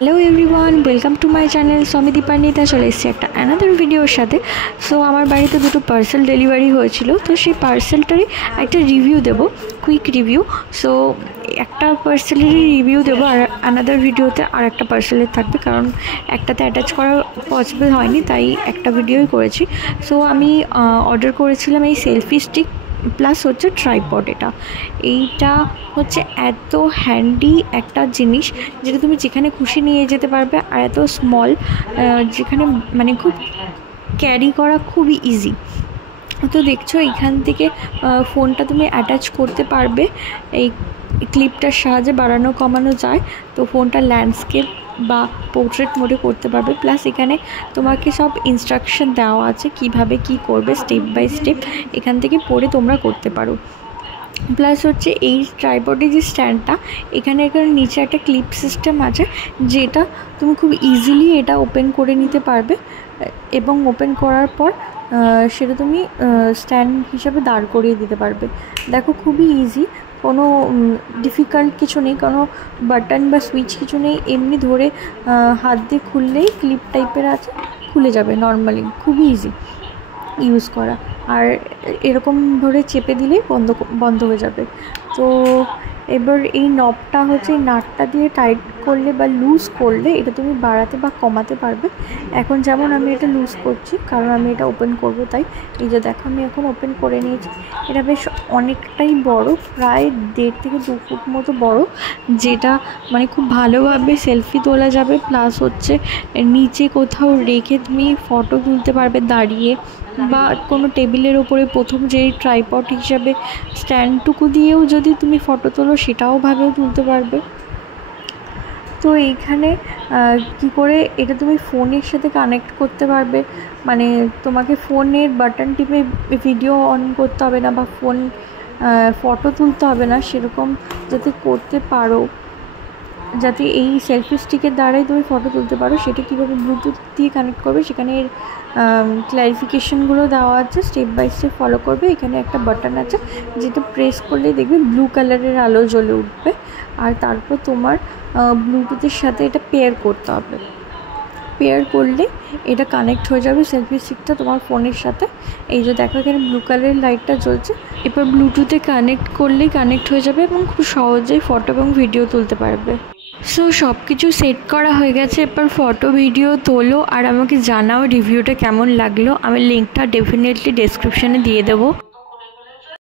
Hello everyone, welcome to my channel. So আমি দীপান্বিতা চলে এসেছি একটা অ্যানাদার ভিডিওর সাথে। সো আমার বাড়িতে দুটো পার্সেল ডেলিভারি হয়েছিল, তো সেই পার্সেলটারই একটা রিভিউ দেবো, কুইক রিভিউ। সো একটা পার্সেলেরই রিভিউ দেবো, আর অ্যানাদার ভিডিওতে আর একটা পার্সেলের থাকবে, কারণ একটাতে অ্যাটাচ করা পসিবল হয়নি, তাই একটা ভিডিওই করেছি। সো আমি অর্ডার করেছিলাম এই সেলফি স্টিক প্লাস হচ্ছে ট্রাইপড। এইটা হচ্ছে এত হ্যান্ডি একটা জিনিস, যেটা তুমি যেখানে খুশি নিয়ে যেতে পারবে, আর এত স্মল, যেখানে মানে খুব ক্যারি করা খুবই ইজি। তো দেখছো এখান থেকে ফোনটা তুমি অ্যাটাচ করতে পারবে, এই ক্লিপটার সাহায্যে বাড়ানো কমানো যায়। তো ফোনটা ল্যান্ডস্কেপ বা পোর্ট্রেট মোডে করতে পারবে, প্লাস এখানে তোমাকে সব ইনস্ট্রাকশন দেওয়া আছে কিভাবে কি করবে, স্টেপ বাই স্টেপ এখান থেকে পড়ে তোমরা করতে পারো। প্লাস হচ্ছে এই ট্রাইপডের যে স্ট্যান্ডটা, এখানে নিচে একটা ক্লিপ সিস্টেম আছে, যেটা তুমি খুব ইজিলি এটা ওপেন করে নিতে পারবে, এবং ওপেন করার পর সেটা তুমি স্ট্যান্ড হিসাবে দাঁড় করিয়ে দিতে পারবে। দেখো খুবই ইজি, কোনো ডিফিকাল্ট কিছু নেই, কোনো বাটন বা সুইচ কিছু নেই, এমনি ধরে হাত দিয়ে খুললেই ক্লিপ টাইপের আছে, খুলে যাবে নর্মালি, খুবই ইজি ইউজ করা। আর এরকম ধরে চেপে দিলেই বন্ধ হয়ে যাবে। তো এবার এই নবটা হচ্ছে, এই নাটটা দিয়ে টাইট করলে বা লুজ করলে এটা তুমি বাড়াতে বা কমাতে পারবে। এখন যেমন আমি এটা লুজ করছি, কারণ আমি এটা ওপেন করব, তাই এই যে দেখো আমি এখন ওপেন করে নিয়েছি। এটা বেশ অনেকটাই বড়, প্রায় 1.5 থেকে 2 ফুট মতো বড়, যেটা মানে খুব ভালোভাবে সেলফি তোলা যাবে। প্লাস হচ্ছে নিচে কোথাও রেখে তুমি ফটো তুলতে পারবে দাঁড়িয়ে, বা কোনো টেবিলের ওপরে প্রথম যেই ট্রাইপড হিসাবে স্ট্যান্ডটুকু দিয়েও যদি তুমি ফটো তোলো, সেটাও ভাবেও তুলতে পারবে। তো এইখানে কি করে এটা তুমি ফোনের সাথে কানেক্ট করতে পারবে, মানে তোমাকে ফোনের বাটন টিপে ভিডিও অন করতে হবে না, বা ফটো তুলতে হবে না, সেরকম যাতে করতে পারো, যাতে এই সেলফি স্টিকের দ্বারাই তুমি ফটো তুলতে পারো, সেটা কীভাবে ব্লুটুথ দিয়ে কানেক্ট করবে সেখানে এর ক্ল্যারিফিকেশানগুলো দেওয়া আছে, স্টেপ বাই স্টেপ ফলো করবে। এখানে একটা বাটন আছে, যেটা প্রেস করলেই দেখবে ব্লু কালারের আলো জ্বলে উঠবে, আর তারপর তোমার ব্লুটুথের সাথে এটা পেয়ার করতে হবে। পেয়ার করলে এটা কানেক্ট হয়ে যাবে সেলফি স্টিকটা তোমার ফোনের সাথে। এই যে দেখো এখানে ব্লু কালারের লাইটটা জ্বলছে, এরপর ব্লুটুথে কানেক্ট করলেই কানেক্ট হয়ে যাবে, এবং খুব সহজেই ফটো এবং ভিডিও তুলতে পারবে। সো সব কিছু সেট করা হয়ে গেছে, এরপর ফটো ভিডিও তোলো আর আমাকে জানাও রিভিউটা কেমন লাগলো। আমি লিঙ্কটা ডেফিনেটলি ডেসক্রিপশানে দিয়ে দেবো।